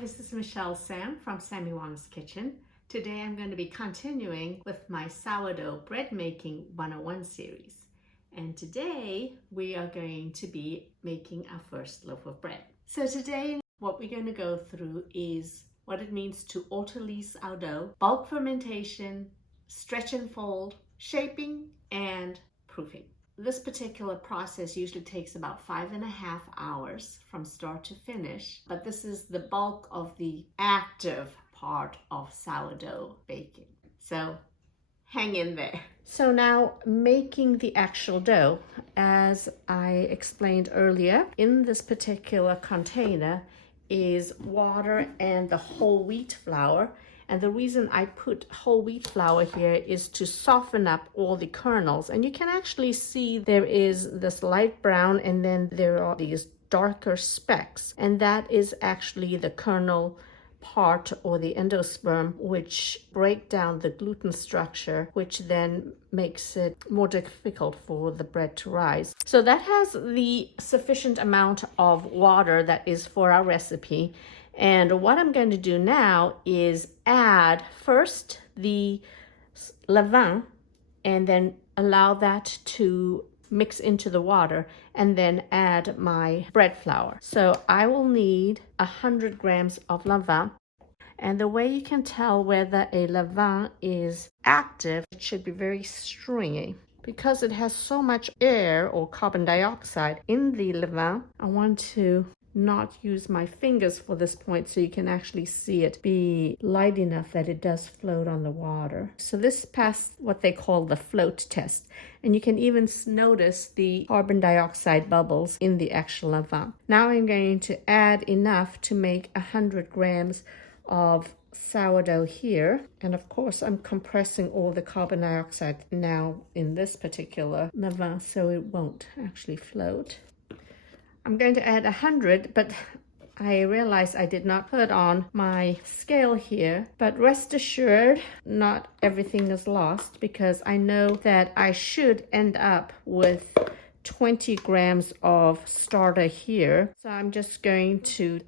this is Michelle Sam from Sammy Wong's Kitchen. Today I'm going to be continuing with my sourdough bread making 101 series. And today we are going to be making our first loaf of bread. So today what we're going to go through is what it means to Autolyse our dough, bulk fermentation, stretch and fold, shaping, and proofing. This particular process usually takes about 5.5 hours from start to finish, but this is the bulk of the active part of sourdough baking. So hang in there. So now making the actual dough, as I explained earlier, in this particular container is water and the whole wheat flour. And the reason I put whole wheat flour here is to soften up all the kernels. And you can actually see there is this light brown and then there are these darker specks. And that is actually the kernel part or the endosperm, which break down the gluten structure, which then makes it more difficult for the bread to rise. So that has the sufficient amount of water that is for our recipe. And what I'm going to do now is add first the leaven and then allow that to mix into the water and then add my bread flour. So I will need 100 grams of leaven. And the way you can tell whether a leaven is active, it should be very stringy. Because it has so much air or carbon dioxide in the leaven, I want to not use my fingers for this point so you can actually see it be light enough that it does float on the water. So this passed what they call the float test, and you can even notice the carbon dioxide bubbles in the actual leaven. Now I'm going to add enough to make 100 grams of sourdough here, and of course I'm compressing all the carbon dioxide now in this particular leaven so it won't actually float. I'm going to add 100, but I realized I did not put on my scale here. But rest assured, not everything is lost, because I know that I should end up with 20 grams of starter here. So I'm just going to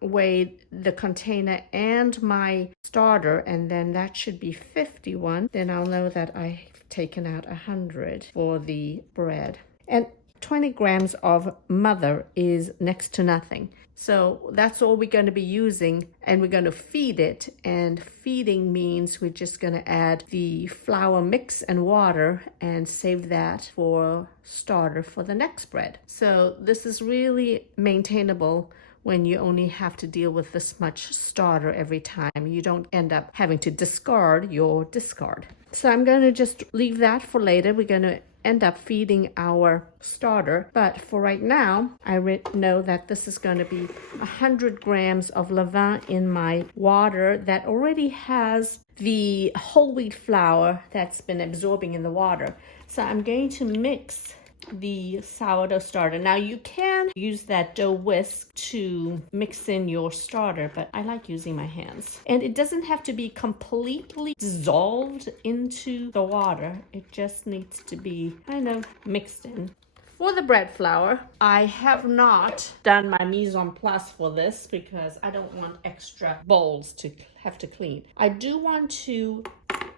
weigh the container and my starter, and then that should be 51. Then I'll know that I've taken out 100 for the bread. And 20 grams of mother is next to nothing. So that's all we're going to be using, and we're going to feed it. And feeding means we're just going to add the flour mix and water and save that for starter for the next bread. So this is really maintainable when you only have to deal with this much starter every time. You don't end up having to discard your discard. So I'm going to just leave that for later. We're going to end up feeding our starter, but for right now I know that this is going to be 100 grams of leaven in my water that already has the whole wheat flour that's been absorbing in the water. So I'm going to mix the sourdough starter. Now you can use that dough whisk to mix in your starter, but I like using my hands. And it doesn't have to be completely dissolved into the water. It just needs to be kind of mixed in. For the bread flour, I have not done my mise en place for this because I don't want extra bowls to have to clean. I do want to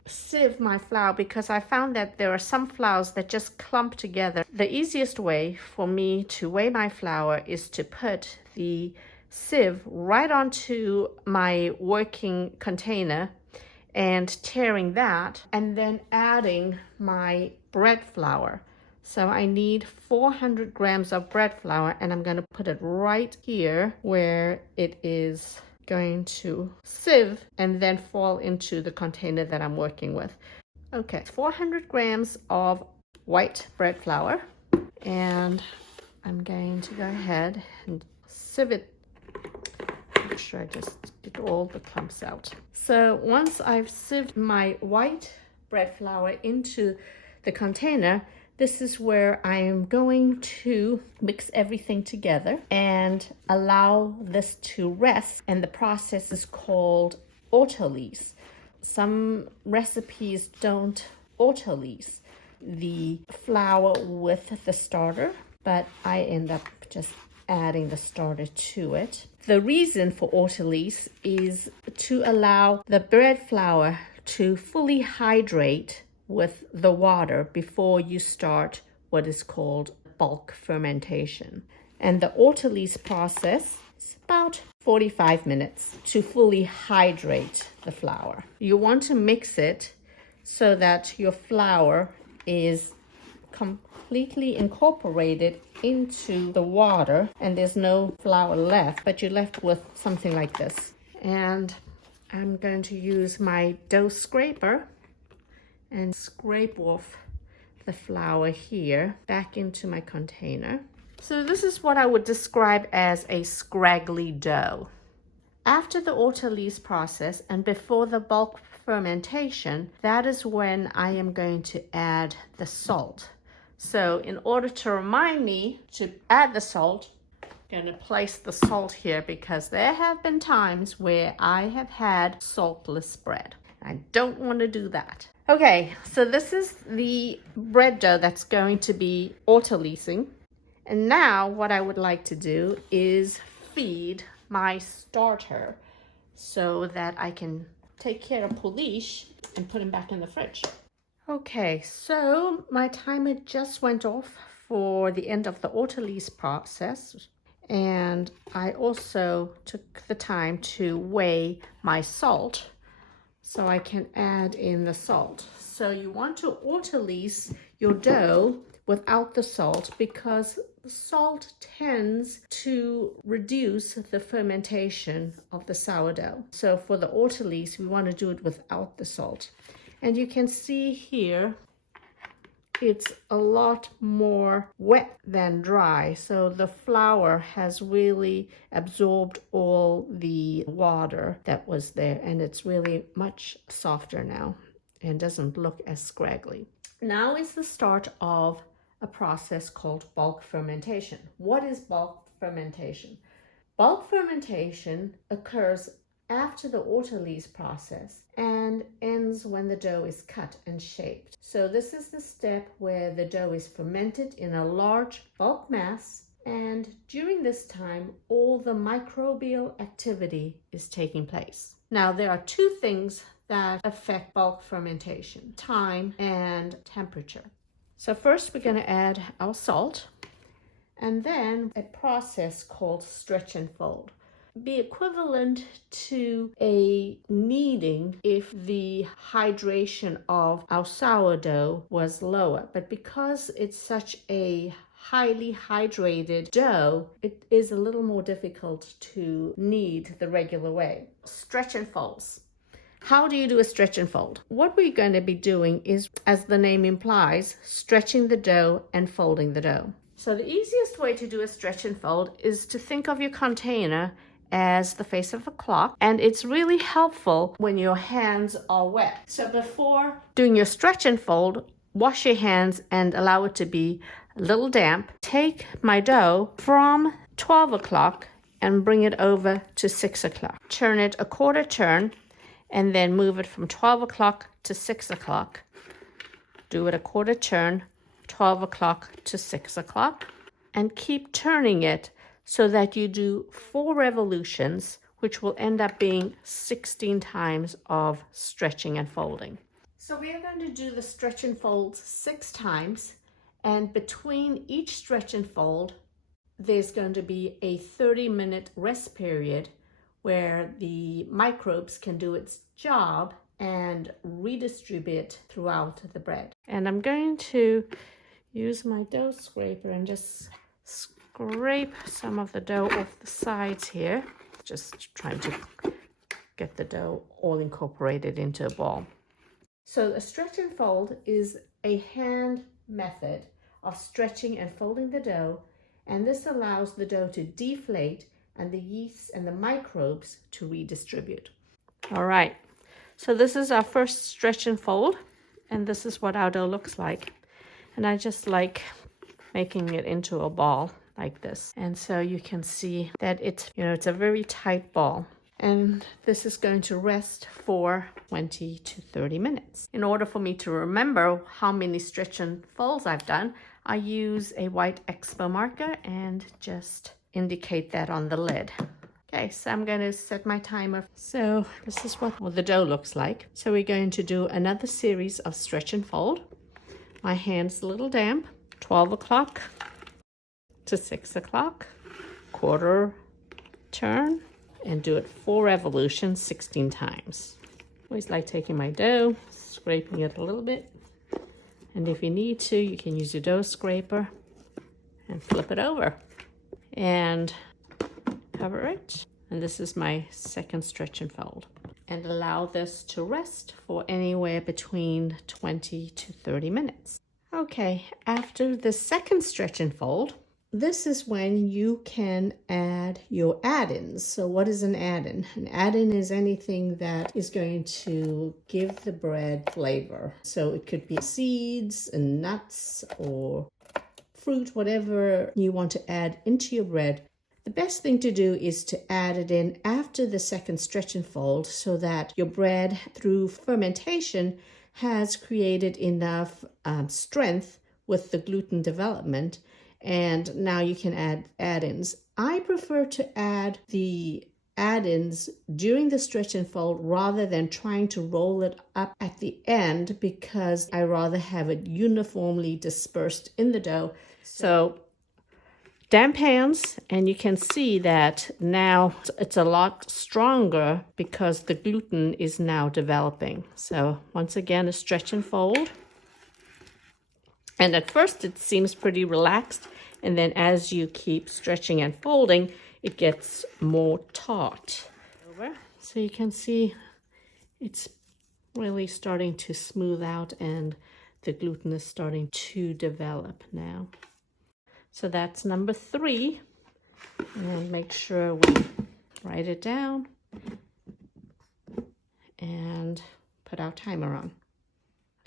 sieve my flour because I found that there are some flours that just clump together. The easiest way for me to weigh my flour is to put the sieve right onto my working container and tearing that, and then adding my bread flour. So I need 400 grams of bread flour, and I'm going to put it right here where it is going to sieve and then fall into the container that I'm working with. Okay, 400 grams of white bread flour, and I'm going to go ahead and sieve it. Make sure I just get all the clumps out. So once I've sieved my white bread flour into the container, this is where I am going to mix everything together and allow this to rest. And the process is called Autolyse. Some recipes don't Autolyse the flour with the starter, but I end up just adding the starter to it. The reason for Autolyse is to allow the bread flour to fully hydrate with the water before you start what is called bulk fermentation. And the Autolyse process is about 45 minutes to fully hydrate the flour. You want to mix it so that your flour is completely incorporated into the water and there's no flour left, but you're left with something like this. And I'm going to use my dough scraper and scrape off the flour here back into my container. So this is what I would describe as a scraggly dough. After the Autolyse process and before the bulk fermentation, that is when I am going to add the salt. So in order to remind me to add the salt, I'm going to place the salt here because there have been times where I have had saltless bread. I don't want to do that. Okay, so this is the bread dough that's going to be autolysing. And now what I would like to do is feed my starter so that I can take care of polish and put him back in the fridge. Okay, so my timer just went off for the end of the Autolyse process. And I also took the time to weigh my salt so I can add in the salt. So you want to autolyse your dough without the salt because the salt tends to reduce the fermentation of the sourdough. So for the Autolyse, we want to do it without the salt. And you can see here, it's a lot more wet than dry. So the flour has really absorbed all the water that was there, and it's really much softer now and doesn't look as scraggly. Now is the start of a process called bulk fermentation. What is bulk fermentation? Bulk fermentation occurs after the Autolyse process and ends when the dough is cut and shaped. So this is the step where the dough is fermented in a large bulk mass, and during this time all the microbial activity is taking place. Now there are two things that affect bulk fermentation: time and temperature. So first we're going to add our salt and then a process called stretch and fold. Be equivalent to a kneading if the hydration of our sourdough was lower. But because it's such a highly hydrated dough, it is a little more difficult to knead the regular way. Stretch and folds. How do you do a stretch and fold? What we're going to be doing is, as the name implies, stretching the dough and folding the dough. So the easiest way to do a stretch and fold is to think of your container as the face of a clock, and it's really helpful when your hands are wet. So before doing your stretch and fold, wash your hands and allow it to be a little damp. Take my dough from 12 o'clock and bring it over to 6 o'clock. Turn it a quarter turn and then move it from 12 o'clock to 6 o'clock. Do it a quarter turn, 12 o'clock to 6 o'clock, and keep turning it so that you do 4 revolutions, which will end up being 16 times of stretching and folding. So we are going to do the stretch and fold 6 times, and between each stretch and fold, there's going to be a 30-minute rest period where the microbes can do its job and redistribute throughout the bread. And I'm going to use my dough scraper and just scrape some of the dough off the sides here. Just trying to get the dough all incorporated into a ball. So a stretch and fold is a hand method of stretching and folding the dough, and this allows the dough to deflate and the yeast and the microbes to redistribute. All right, so this is our first stretch and fold, and this is what our dough looks like. And I just like making it into a ball like this. And so you can see that it's a very tight ball. And this is going to rest for 20 to 30 minutes. In order for me to remember how many stretch and folds I've done, I use a white Expo marker and just indicate that on the lid. Okay, so I'm going to set my timer. So this is what the dough looks like. So we're going to do another series of stretch and fold. My hand's a little damp. 12 o'clock to 6 o'clock, quarter turn, and do it 4 revolutions 16 times. Always like taking my dough, scraping it a little bit, and if you need to, you can use your dough scraper and flip it over and cover it. And this is my second stretch and fold, and allow this to rest for anywhere between 20 to 30 minutes. Okay, after the second stretch and fold, this is when you can add your add-ins. So what is an add-in? An add-in is anything that is going to give the bread flavor. So it could be seeds and nuts or fruit, whatever you want to add into your bread. The best thing to do is to add it in after the second stretch and fold so that your bread, through fermentation, has created enough strength with the gluten development, and now you can add add-ins. I prefer to add the add-ins during the stretch and fold rather than trying to roll it up at the end, because I rather have it uniformly dispersed in the dough. So damp hands, and you can see that now it's a lot stronger because the gluten is now developing. So once again, a stretch and fold. And at first it seems pretty relaxed, and then as you keep stretching and folding, it gets more taut. So you can see it's really starting to smooth out, and the gluten is starting to develop now. So that's number 3, and make sure we write it down and put our timer on.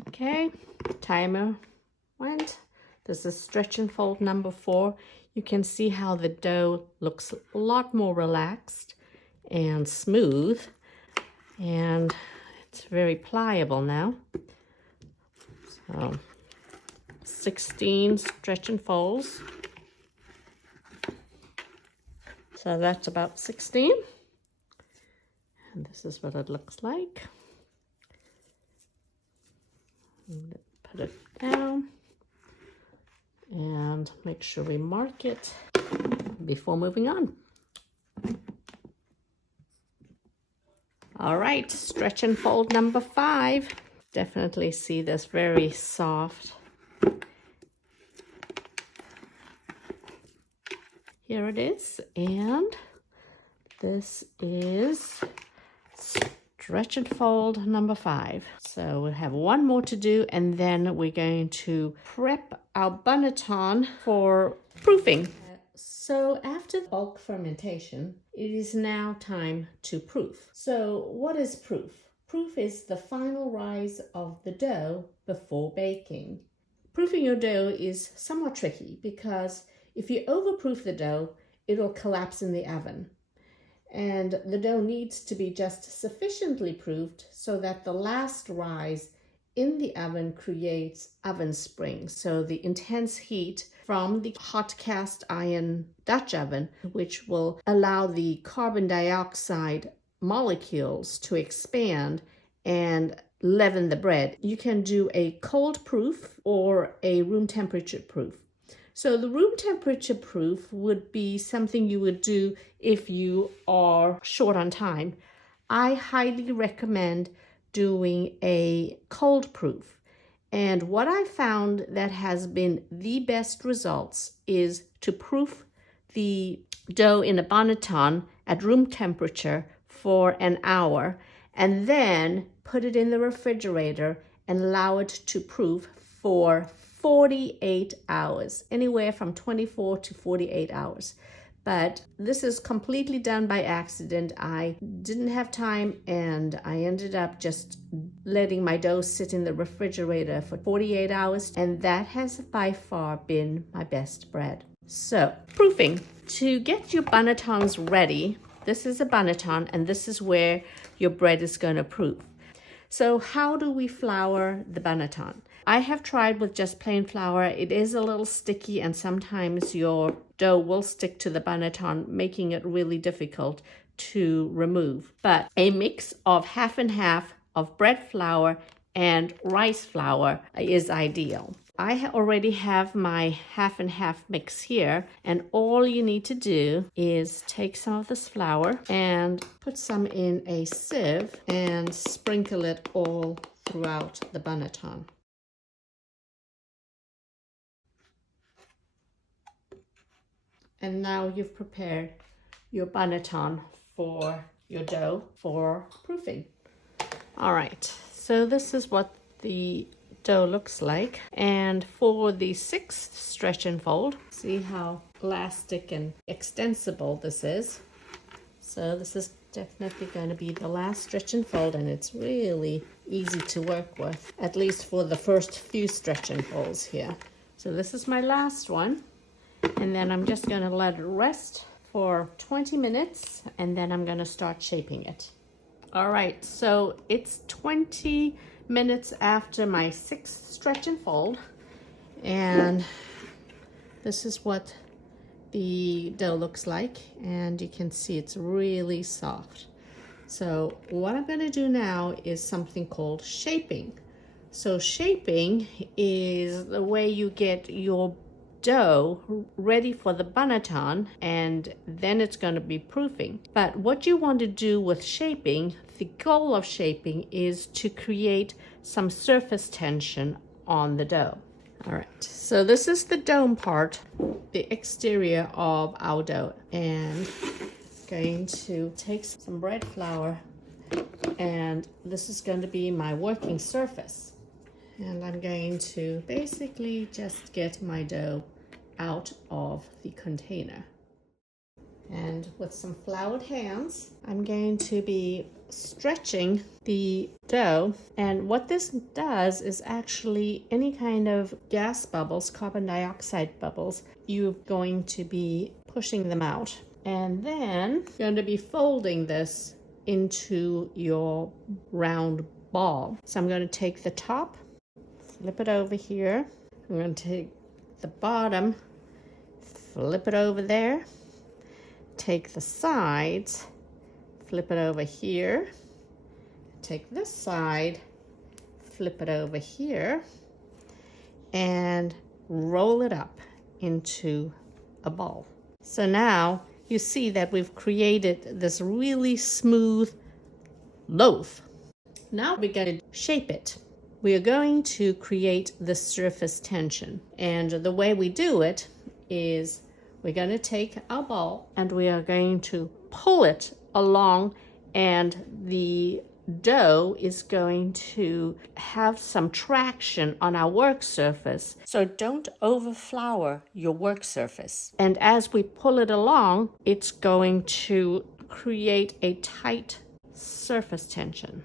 Okay, timer went. This is stretch and fold number 4. You can see how the dough looks a lot more relaxed and smooth, and it's very pliable now. So 16 stretch and folds. So that's about 16. And this is what it looks like. Put it down and make sure we mark it before moving on. All right, stretch and fold number 5. Definitely see this very soft. Here it is, and this is stretch and fold number 5. So we'll have one more to do, and then we're going to prep our banneton for proofing. So after bulk fermentation, it is now time to proof. So what is proof? Proof is the final rise of the dough before baking. Proofing your dough is somewhat tricky because if you overproof the dough, it'll collapse in the oven. And the dough needs to be just sufficiently proofed so that the last rise in the oven creates oven springs. So the intense heat from the hot cast iron Dutch oven, which will allow the carbon dioxide molecules to expand and leaven the bread. You can do a cold proof or a room temperature proof. So the room temperature proof would be something you would do if you are short on time. I highly recommend doing a cold proof. And what I found that has been the best results is to proof the dough in a banneton at room temperature for an hour, and then put it in the refrigerator and allow it to proof for 48 hours, anywhere from 24 to 48 hours. But this is completely done by accident. I didn't have time, and I ended up just letting my dough sit in the refrigerator for 48 hours, and that has by far been my best bread. So, proofing. To get your bannetons ready, this is a banneton, and this is where your bread is going to proof. So how do we flour the banneton? I have tried with just plain flour. It is a little sticky and sometimes your dough will stick to the banneton, making it really difficult to remove. But a mix of half and half of bread flour and rice flour is ideal. I already have my half and half mix here, and all you need to do is take some of this flour and put some in a sieve and sprinkle it all throughout the banneton. And now you've prepared your banneton for your dough for proofing. All right, so this is what the dough looks like. And for the 6th stretch and fold, see how elastic and extensible this is. So this is definitely going to be the last stretch and fold, and it's really easy to work with, at least for the first few stretch and folds here. So this is my last one, and then I'm just going to let it rest for 20 minutes, and then I'm going to start shaping it. All right, so it's 20 minutes after my 6th stretch and fold, and this is what the dough looks like, and you can see it's really soft. So what I'm going to do now is something called shaping. So shaping is the way you get your dough ready for the banneton, and then it's going to be proofing. But what you want to do with shaping, the goal of shaping is to create some surface tension on the dough. All right, so this is the dome part, the exterior of our dough, and going to take some bread flour, and this is going to be my working surface. And I'm going to basically just get my dough out of the container. And with some floured hands, I'm going to be stretching the dough. And what this does is actually any kind of gas bubbles, carbon dioxide bubbles, you're going to be pushing them out. And then you're going to be folding this into your round ball. So I'm going to take the top, flip it over here. I'm going to take the bottom, flip it over there. Take the sides, flip it over here. Take this side, flip it over here, and roll it up into a ball. So now you see that we've created this really smooth loaf. Now we're going to shape it. We are going to create the surface tension. And the way we do it is we're going to take our ball and we are going to pull it along, and the dough is going to have some traction on our work surface. So don't overflour your work surface. And as we pull it along, it's going to create a tight surface tension.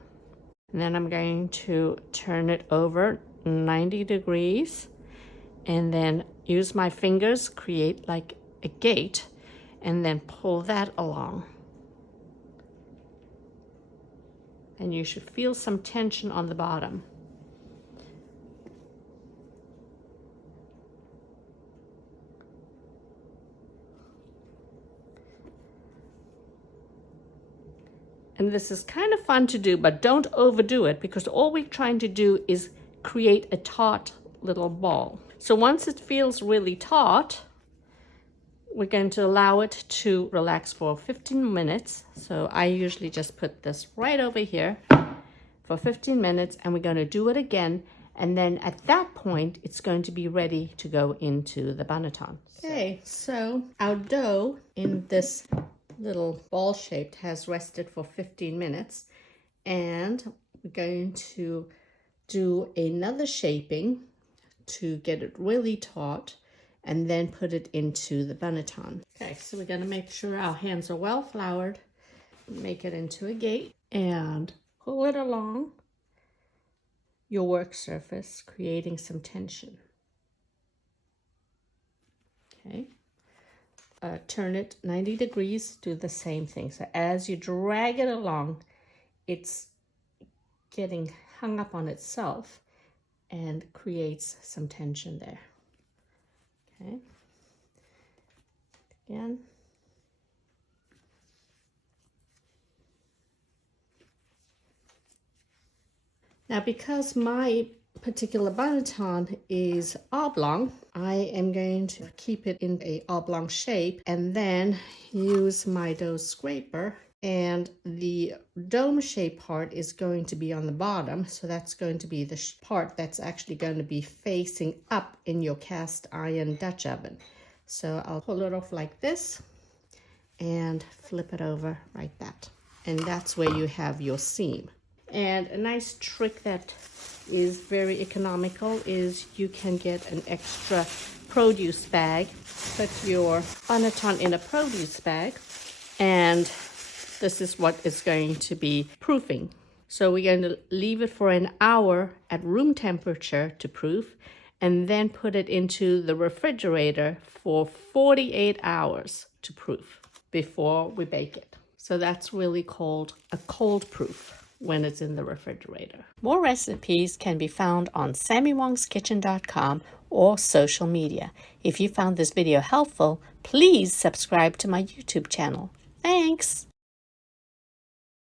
And then I'm going to turn it over 90 degrees and then use my fingers, create like a gate, and then pull that along. And you should feel some tension on the bottom. And this is kind of fun to do, but don't overdo it, because all we're trying to do is create a taut little ball. So once it feels really taut, we're going to allow it to relax for 15 minutes. So I usually just put this right over here for 15 minutes, and we're going to do it again. And then at that point, it's going to be ready to go into the banneton. Okay, so our dough in this little ball shaped has rested for 15 minutes, and we're going to do another shaping to get it really taut, and then put it into the banneton. Okay, so we're going to make sure our hands are well floured, make it into a gate, and pull it along your work surface, creating some tension. Okay, turn it 90 degrees, do the same thing. So as you drag it along, it's getting hung up on itself, and creates some tension there. Okay. Again. Now, because my particular bonneton is oblong, I am going to keep it in a oblong shape and then use my dough scraper, and the dome shape part is going to be on the bottom, so that's going to be the part that's actually going to be facing up in your cast iron Dutch oven. So I'll pull it off like this and flip it over like that, and that's where you have your seam. And a nice trick that is very economical is you can get an extra produce bag. Put your bonneton in a produce bag, and this is what is going to be proofing. So we're going to leave it for an hour at room temperature to proof, and then put it into the refrigerator for 48 hours to proof before we bake it. So that's really called a cold proof when it's in the refrigerator. More recipes can be found on sammywongskitchen.com or social media. If you found this video helpful, please subscribe to my YouTube channel. Thanks!